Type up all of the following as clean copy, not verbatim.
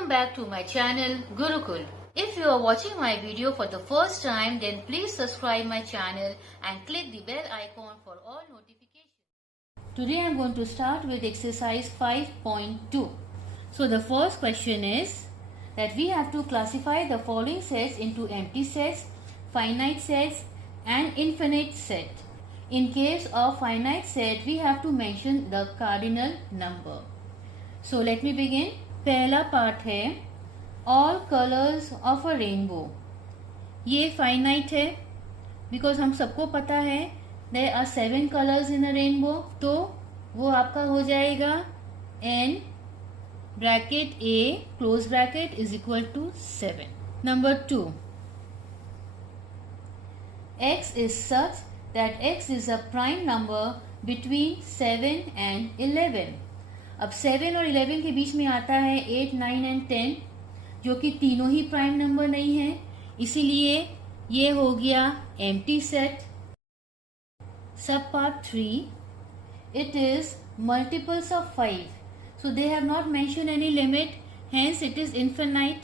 Welcome back to my channel Gurukul. If you are watching my video for the first time, then please subscribe my channel and click the bell icon for all notifications. Today I am going to start with exercise 5.2. So the first question is that we have to classify the following sets into empty sets, finite sets and infinite set. In case of finite set, we have to mention the cardinal number. So let me begin. पहला part है all colours of a rainbow. ये finite है because हम सबको पता है there are 7 colours in a rainbow. तो वो आपका हो जाएगा n bracket a close bracket is equal to 7. Number 2, x is such that x is a prime number between 7 and 11. अब 7 और 11 के बीच में आता है 8, 9 एंड 10, जो कि तीनों ही प्राइम नंबर नहीं है, इसीलिए ये हो गया empty set. Sub part 3, it is multiples of 5, so they have not mention any limit, hence it is infinite.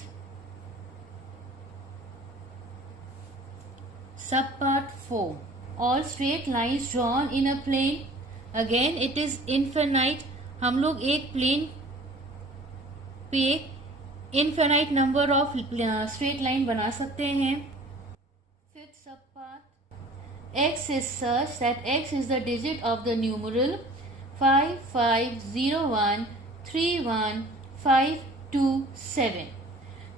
Sub part 4, all straight lines drawn in a plane, again it is infinite. हम लोग एक plane पे infinite number of straight line बना सकते हैं. Fifth sub part, x is such that x is the digit of the numeral 5501315227.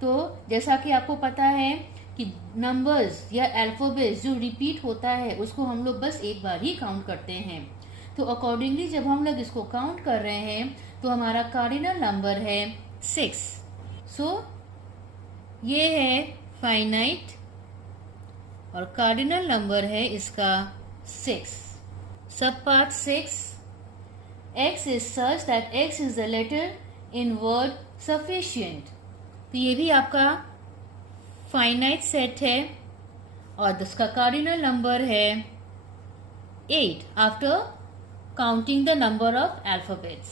तो जैसा कि आपको पता है कि नंबर्स या अल्फाबेट्स जो रिपीट होता है उसको हम लोग बस एक बार ही काउंट करते हैं. तो अकॉर्डिंगली जब हम लोग इसको काउंट कर रहे हैं तो हमारा कार्डिनल नंबर है 6. सो ये है फाइनाइट और कार्डिनल नंबर है इसका 6. सब part 6, x is such that x is the letter in word sufficient. तो ये भी आपका फाइनाइट सेट है और इसका कार्डिनल नंबर है 8 after counting the number of alphabets.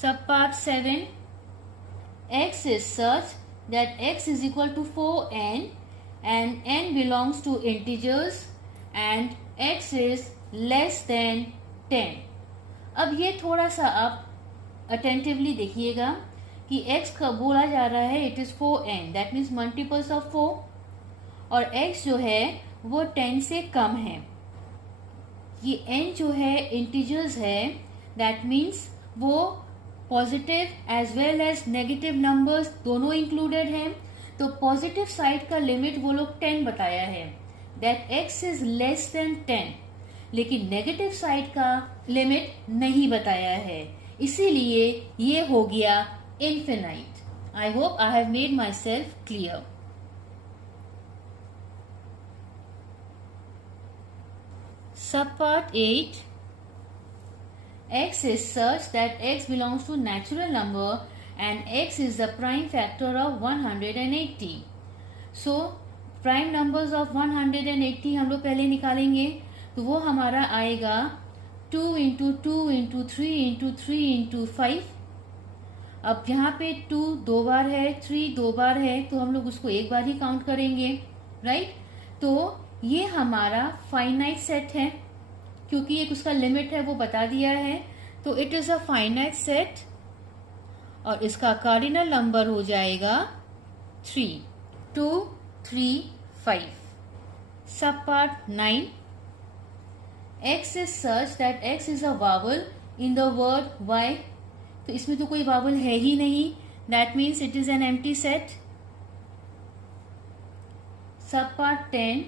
Subpart 7, x is such that x is equal to 4n and n belongs to integers and x is less than 10. अब ये थोड़ा सा आप attentively देखिएगा कि x का बोला जा रहा है it is 4n, that means multiples of 4, और x जो है वो 10 से कम है. ये n जो है इंटीजर्स है, दैट मीन्स वो positive as well as negative numbers दोनों इंक्लूडेड हैं. तो पॉजिटिव साइड का लिमिट वो लोग 10 बताया है, that x is less than 10, लेकिन नेगेटिव साइड का लिमिट नहीं बताया है, इसीलिए ये हो गया infinite. I hope I have made my self clear. Subpart 8, x is such that x belongs to natural number and x is the prime factor of 180. So, prime numbers of 180 हम लोग पहले निकालेंगे, तो वो हमारा आएगा 2 into 2 into 3 into 3 into 5. अब यहाँ पे 2 दो बार है, 3 दो बार है, तो हम लोग उसको एक बार ही काउंट करेंगे, राइट. तो ये हमारा फाइनाइट सेट है क्योंकि एक उसका लिमिट है वो बता दिया है, तो it is a finite set और इसका कार्डिनल नंबर हो जाएगा 3, 2, 3, 5. सब part 9, x is such that x is a vowel in the word y. तो इसमें तो कोई वावल है ही नहीं, that means it is an empty set. Sub part 10,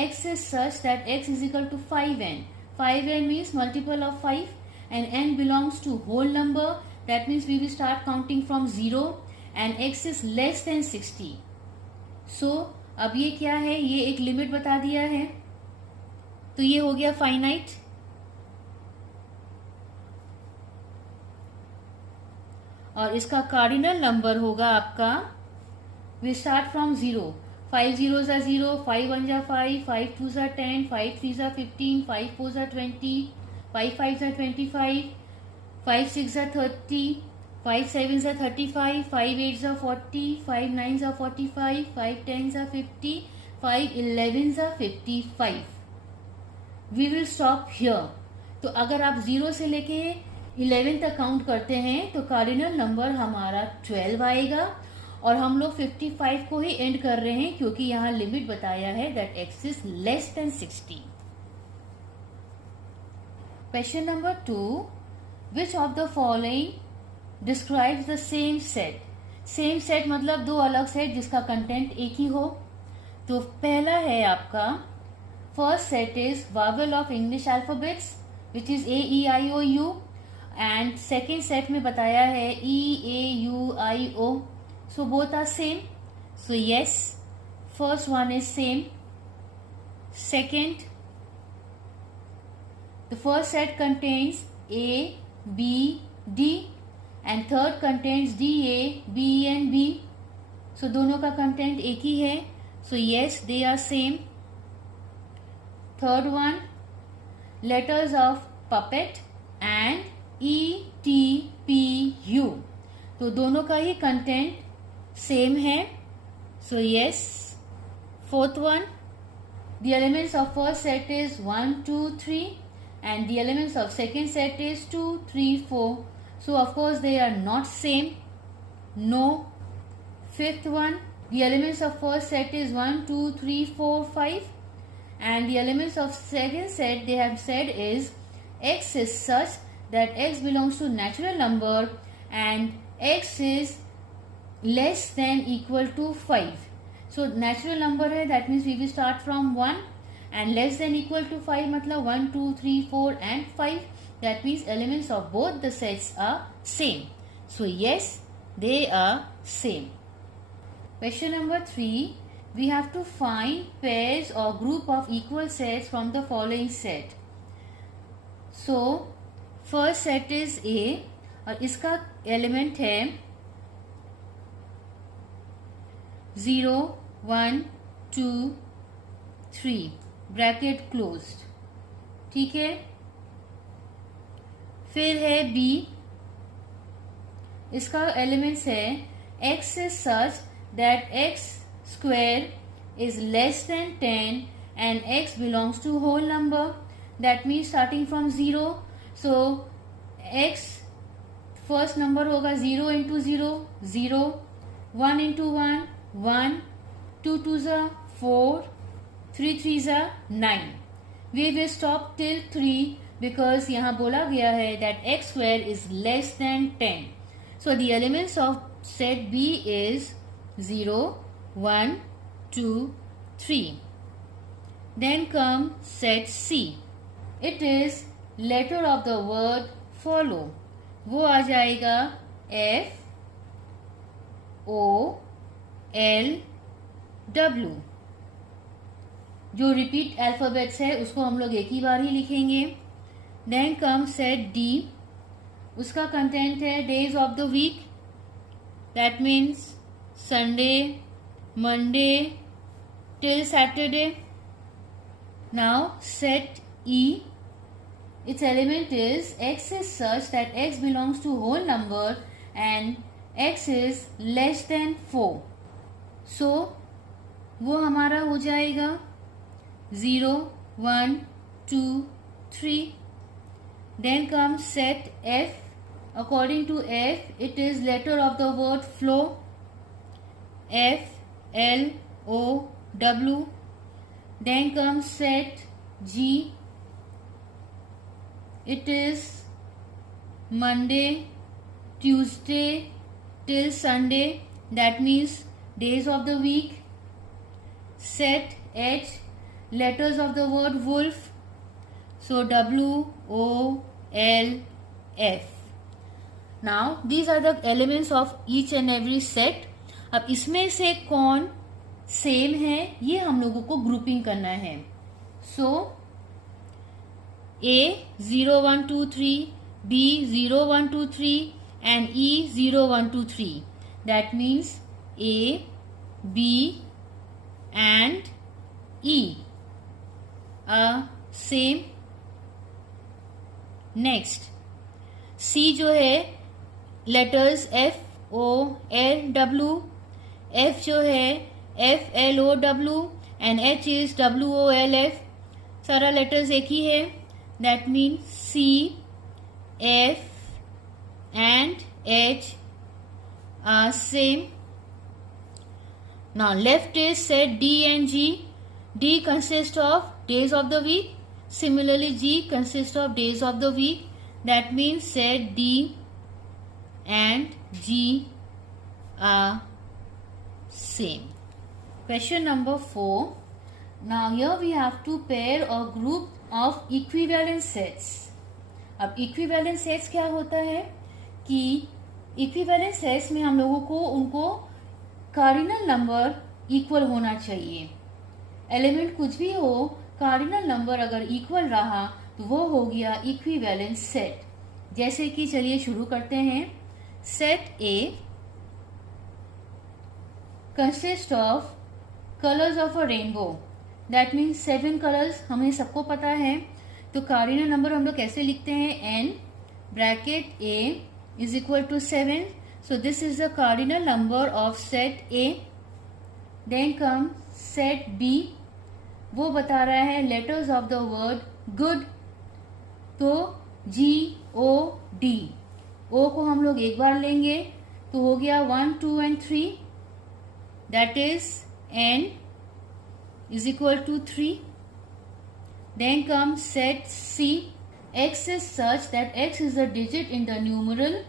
x is such that x is equal to 5n. 5n means multiple of 5 and n belongs to whole number. That means we will start counting from 0 and x is less than 60. So, अब ये क्या है, ये एक limit बता दिया है, तो ये हो गया फाइनाइट. और इसका कार्डिनल नंबर होगा आपका, we start from 0. 5 zeros are 0, 5 ones are 5, 5 twos are 10, 5 threes are 15, 5 fours are 20, 5 fives are 25, 5 6 are 30, 5 sevens are 35, 5 eights are 40, 5 nines are 45, 5 tens are 50, 5 elevens are 55. We will stop here. तो अगर आप 0 से लेके 11 तक count करते हैं तो cardinal number हमारा 12 आएगा, और हम लोग 55 को ही एंड कर रहे हैं क्योंकि यहाँ लिमिट बताया है that x is less than 60. Question number 2, which of the following describes the same set. Same set मतलब दो अलग सेट जिसका कंटेंट एक ही हो. तो पहला है आपका first set is Wavell of English alphabets which is AEIOU, and second set में बताया है EAUIO. So both are same. So yes, first one is same. Second, the first set contains A, B, D, and third contains D, A, B, and B. So दोनों का content एक ही है. So yes, they are same. Third one, letters of puppet and ETPU. तो दोनों का ही content same है. So yes. Fourth one, the elements of first set is 1, 2, 3, and the elements of second set is 2, 3, 4. So of course they are not same. No. Fifth one, the elements of first set is 1, 2, 3, 4, 5, and the elements of second set they have said is x is such that x belongs to natural number and x is less than equal to 5. So natural number है, that means we will start from 1, and less than equal to 5 मतलब 1, 2, 3, 4 and 5. That means elements of both the sets are same. So yes, they are same. Question number 3, we have to find pairs or group of equal sets from the following set. So first set is A और इसका element है 0, 1, 2, 3 bracket closed. ठीक है. फिर है B, इसका elements है x is such that x square is less than 10 and x belongs to whole number. That means starting from 0. So x first number होगा 0 into 0, 0, 1 into 1, 1, 2 twos are 4, 3 threes are 9. We will stop till 3 because यहाँ बोला गया है that x square is less than 10. So the elements of set B is 0, 1, 2, 3. Then come set C. It is letter of the word follow. वो आ जाएगा F, O, L, W. जो repeat alphabets है उसको हम लोग एक ही बार ही लिखेंगे. Then come set D. उसका कंटेंट है days of the week. That means Sunday, Monday till Saturday. Now set E. Its element is x is such that x belongs to whole number and x is less than 4. So वो हमारा हो जाएगा 0, 1, 2, 3. Then comes set F. According to F, it is letter of the word flow. F, L, O, W. Then comes set G. It is Monday, Tuesday till Sunday. That means days of the week. Set H, letters of the word wolf. So W, O, L, F. Now these are the elements of each and every set. अब इसमें से कौन same है ये हम लोगों को grouping करना है. So A 0, 1, 2, 3, B 0, 1, 2, 3 and E 0, 1, 2, 3. That means A, B and E are same. Next C जो है लेटर्स FOLW, F जो है FLOW and H is WOLF, सारा लेटर्स एक ही है, that mean C, F and H are same. Now left is set D and G. D consists of days of the week. Similarly, G consists of days of the week. That means set D and G are same. Question number 4. Now here we have to pair a group of equivalent sets. अब equivalent sets क्या होता है कि equivalent sets में हम लोगों को उनको कार्डिनल नंबर इक्वल होना चाहिए. एलिमेंट कुछ भी हो, कार्डिनल नंबर अगर इक्वल रहा तो वो हो गया इक्विवेलेंट सेट. जैसे कि चलिए शुरू करते हैं. Set A consist of colours of a rainbow, that means 7 colours, हमें सबको पता है. तो कार्डिनल नंबर हम लोग कैसे लिखते हैं, n bracket a is equal to 7. So this is the cardinal number of set A. Then come set B, वो बता रहा है letters of the word good. तो GOD, ओ को हम लोग एक बार लेंगे तो हो गया 1, 2 and 3, that is n is equal to 3. Then comes set C. X is such that X is a digit in the numeral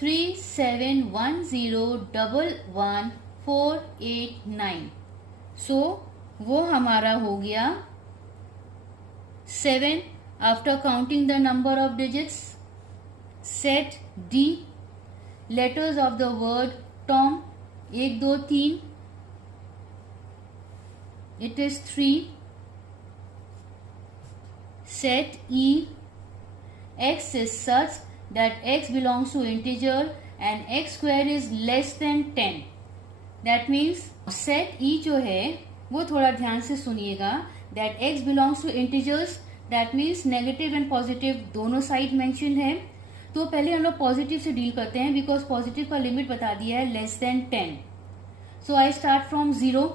3710111489. So वो हमारा हो गया 7 after counting the number of digits. Set D, letters of the word Tom, 1, 2, 3, it is 3. Set E, X is such that X belongs to integer and X square is less than 10. That means set E जो है वो थोड़ा ध्यान से सुनिएगा. That X belongs to integers, that means negative and positive दोनों side mention है. तो पहले हम लोग पॉजिटिव से डील करते हैं बिकॉज पॉजिटिव का लिमिट बता दिया है less than 10. So I start from 0.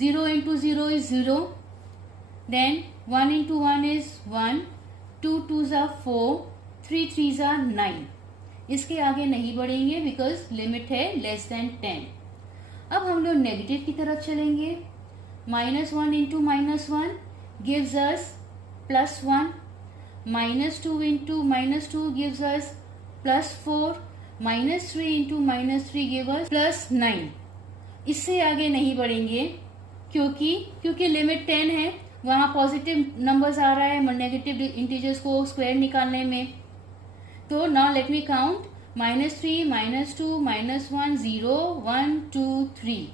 0 into 0 is 0. Then 1 into 1 is 1. 2 2s are 4. 3 3s are 9. इसके आगे नहीं बढ़ेंगे बिकॉज लिमिट है लेस देन 10. अब हम लोग नेगेटिव की तरफ चलेंगे. -1 into -1 gives us +1. -2 into -2 gives us +4. -3 into -3 gives us +9. इससे आगे नहीं बढ़ेंगे क्योंकि लिमिट 10 है. वहां पॉजिटिव नंबर्स आ रहा है नेगेटिव इंटीजर्स को स्क्वायर निकालने में. तो नाउ लेट मी काउंट. -3 -2 -1 0 1 2 3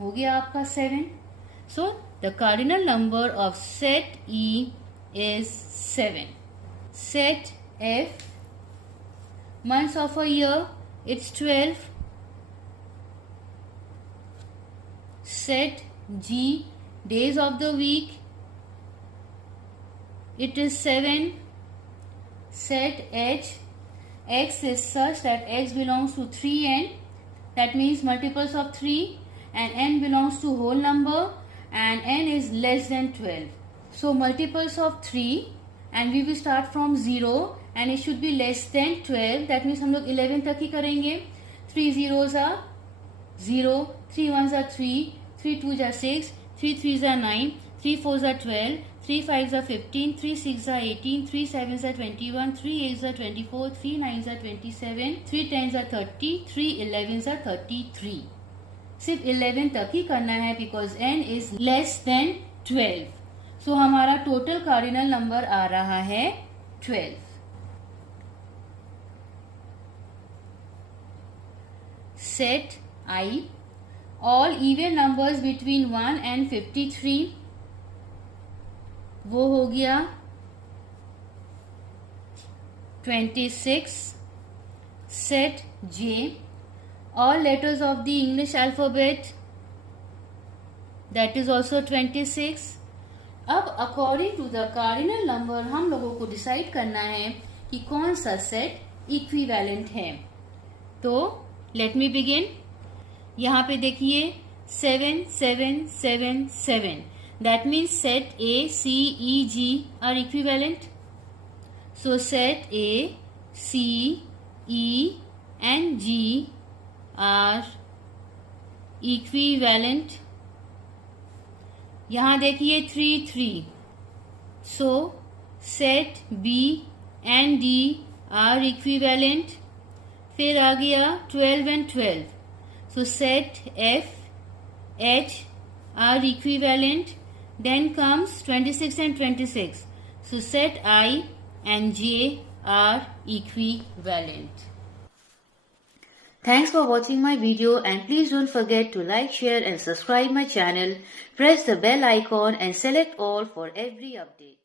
हो गया आपका 7. So the cardinal number of set E is 7. Set F, months of a year, it's 12. Set G, days of the week, it is 7. Set H, X is such that X belongs to 3n, that means multiples of 3, and n belongs to whole number and n is less than 12. So multiples of 3 and we will start from 0 and it should be less than 12. That means हम लोग 11 तक ही करेंगे. 3 zeros are 0, 3 ones are 3, 3 twos are 6, 3 threes are 9, 3 fours are 12, 3 fives are 15, 3 sixes are 18, 3 sevens are 21, 3 eights are 24, 3 nines are 27, 3 tens are 30, 3 elevens are 33. सिर्फ 11 तक ही करना है because n is less than 12. सो हमारा total cardinal number आ रहा है 12. Set I, all even numbers between 1 and 53, वो हो गया 26. Set J, all letters of the English alphabet, that is also 26. अब according to the cardinal number हम लोगों को डिसाइड करना है कि कौन सा सेट इक्विवेलेंट हैं। तो लेट मी बिगिन। यहाँ पे देखिए 7 7 7 7, that means set A, C, E, G are equivalent. So set A, C, E and G are equivalent. यहाँ देखिए 3 3, so set B and D are equivalent. फिर आ गया 12 and 12, so set F, H are equivalent. Then comes 26 and 26, so set I and J are equivalent. Thanks for watching my video, and please don't forget to like, share and subscribe my channel. Press the bell icon and select all for every update.